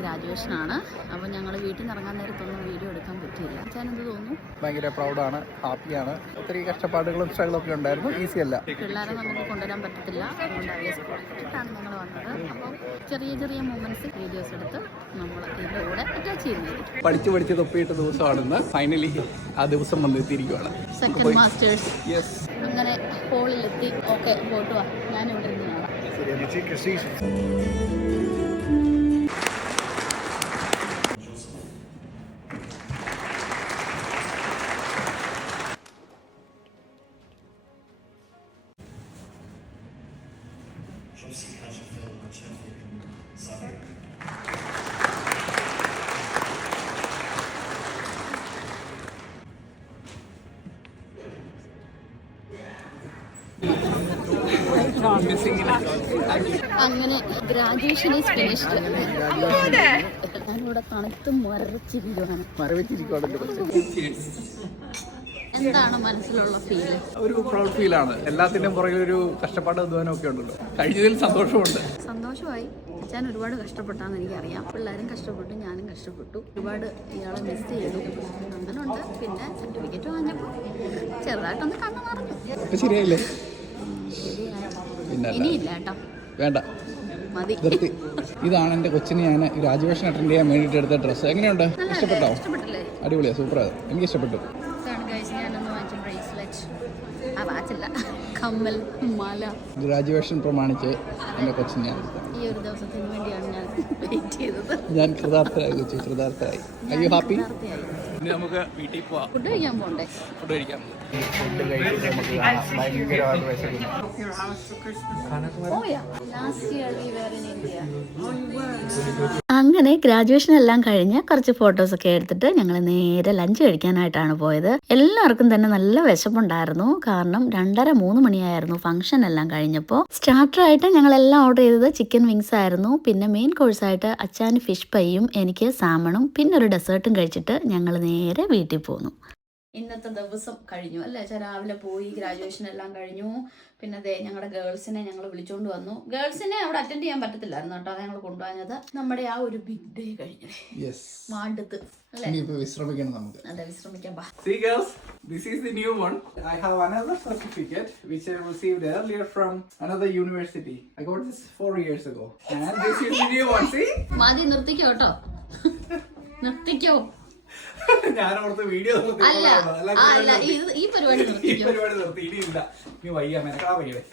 ഗ്രാജുവേഷനാണ്. അപ്പോൾ ഞങ്ങൾ വീട്ടിൽ നിന്ന് ഇറങ്ങാൻ നേരത്തൊന്നും വീഡിയോ എടുക്കാൻ പറ്റിയില്ല. അച്ഛനെന്ത് തോന്നുന്നു? ഭയങ്കര പ്രൗഡാണ്, ഹാപ്പിയാണ്. ഒത്തിരി കഷ്ടപ്പാടുകളും സ്ട്രഗിളൊക്കെ ഉണ്ടായിരുന്നു, ഈസി അല്ല. പിള്ളേരെ നമുക്ക് കൊണ്ടുവരാൻ പറ്റത്തില്ല, അതുകൊണ്ട് അവരെ സ്കൂളിലാണ് ഞങ്ങൾ വന്നത്. അപ്പോൾ ചെറിയ ചെറിയ മൂമെൻറ്റ്സ് വീഡിയോസ് എടുത്ത് നമ്മൾ ഇതിൻ്റെ കൂടെ അറ്റാച്ച് ചെയ്യുന്നതായിരിക്കും. പഠിച്ച് തൊപ്പിയിട്ട ദിവസമാണെന്ന് ഫൈനലി ആ ദിവസം വന്നെത്തിയിരിക്കുകയാണ്. Second masters. അങ്ങനെ ഹോളിലെത്തി. ഓക്കെ, പോട്ട് വാ, ഞാനിവിടെ ഇരുന്ന് കാണാം. അങ്ങനെ ഗ്രാജുവേഷൻ ഈസ് ഫിനിഷ്ഡ്. ഞാനിവിടെ തണുത്തും മരവിച്ചിരിക്കുകയാണ്. എന്താണ് മനസ്സിലുള്ള ഫീല്? ഒരു പ്രൗഡ് ഫീലാണ്. എല്ലാത്തിന്റെയും പുറകിൽ ഒരു കഷ്ടപ്പാട് അധ്വാനം ഒക്കെ ഉണ്ടല്ലോ. കഴിഞ്ഞതിൽ സന്തോഷമുണ്ട്. സന്തോഷമായി. ഞാൻ ഒരുപാട് കഷ്ടപ്പെട്ടാന്ന് എനിക്കറിയാം. പിള്ളേരും കഷ്ടപ്പെട്ടു, ഞാനും കഷ്ടപ്പെട്ടു. ഒരുപാട് ഇയാളെ മിസ് ചെയ്തു. അങ്ങനുണ്ട്. പിന്നെ സർട്ടിഫിക്കറ്റ് വാങ്ങിയപ്പോൾ ചെറുതായിട്ടൊന്ന് കണ്ണു നിറഞ്ഞു. ശരിയായില്ലേ? ഇനിയില്ല കേട്ടോ, വേണ്ട, മതി. ഇതാണ് എൻ്റെ കൊച്ചിന് ഞാൻ ഗ്രാജുവേഷൻ അറ്റൻഡ് ചെയ്യാൻ വേണ്ടിയിട്ട് എടുത്ത ഡ്രസ്സ്. എങ്ങനെയുണ്ട്? ഇഷ്ടപ്പെട്ടോ? ഇഷ്ടപ്പെട്ടില്ലേ? അടിപൊളിയാ, സൂപ്പറാണ്. എനിക്ക് ഇഷ്ടപ്പെട്ടു. ഞാനൊന്ന് വാങ്ങിച്ച ബ്രേസ്ലെറ്റ്, ആ വാച്ചല്ല, കമ്മൽ, മാല. ഗ്രാജുവേഷൻ പ്രമാണിച്ച് എൻ്റെ കൊച്ചിന് ഞാൻ ഈ ഒരു ദിവസത്തിന് വേണ്ടിയാണ് ഞാൻ വെയിറ്റ് ചെയ്തത്. ഞാൻ കൃതാർത്ഥരായി കൊച്ചു, കൃതാർത്ഥരായി. Are you happy? ഇനി നമുക്ക് വീട്ടിൽ പോവാം. ഫുഡ് കഴിക്കാൻ പോകണ്ടേ? ഫുഡ് കഴിക്കാൻ. ഫുഡ് കഴിച്ചിട്ട് നമുക്ക് കാണാം. ഭയങ്കരമായിട്ട് വിശക്കുന്നു. അങ്ങനെ ഗ്രാജുവേഷൻ എല്ലാം കഴിഞ്ഞ് കുറച്ച് ഫോട്ടോസൊക്കെ എടുത്തിട്ട് ഞങ്ങൾ നേരെ ലഞ്ച് കഴിക്കാനായിട്ടാണ് പോയത്. എല്ലാവർക്കും തന്നെ നല്ല വിശപ്പുണ്ടായിരുന്നു. കാരണം 2:30-3 മണിയായിരുന്നു ഫംഗ്ഷൻ എല്ലാം കഴിഞ്ഞപ്പോൾ. സ്റ്റാർട്ടറായിട്ട് ഞങ്ങളെല്ലാം ഓർഡർ ചെയ്തത് ചിക്കൻ വിങ്സ് ആയിരുന്നു. പിന്നെ മെയിൻ കോഴ്സായിട്ട് അച്ചാന് ഫിഷ് പൈയും എനിക്ക് സാമണും പിന്നെ ഒരു ഡെസേർട്ടും കഴിച്ചിട്ട് ഞങ്ങൾ നേരെ വീട്ടിൽ പോന്നു. ഇന്നത്തെ ദിവസം കഴിഞ്ഞു അല്ലേ? രാവിലെ പോയി, ഗ്രാജുവേഷൻ എല്ലാം കഴിഞ്ഞു. പിന്നെ അതെ, ഞങ്ങളുടെ ഗേൾസിനെ ഞങ്ങൾ വിളിച്ചോണ്ട് വന്നു. ഗേൾസിനെ അവിടെ അറ്റൻഡ് ചെയ്യാൻ പറ്റത്തില്ലായിരുന്നു കേട്ടോ, അത് ഞങ്ങൾ കൊണ്ടുപോയത്. നമ്മുടെ ആ ഒരു ബിഗ് ഡേ കഴിഞ്ഞു. മാണ്ടത്ത് അല്ലേ? വിശ്രമിക്കണം നമുക്ക്. അതെ, വിശ്രമിക്കാൻ പാ. See girls, this is the new one. I have another certificate which I received earlier from another university. I got this 4 years ago. And this is the new one. See? മാതി നിർത്തിക്കോ കേട്ടോ, നിർത്തിക്കോ. ഞാനോർത്ത് വീഡിയോ അല്ല, ഈ പരിപാടി നിർത്തി. ഇനിയില്ല, നീ വയ്യ, മെനക്കാ വയ്യേ.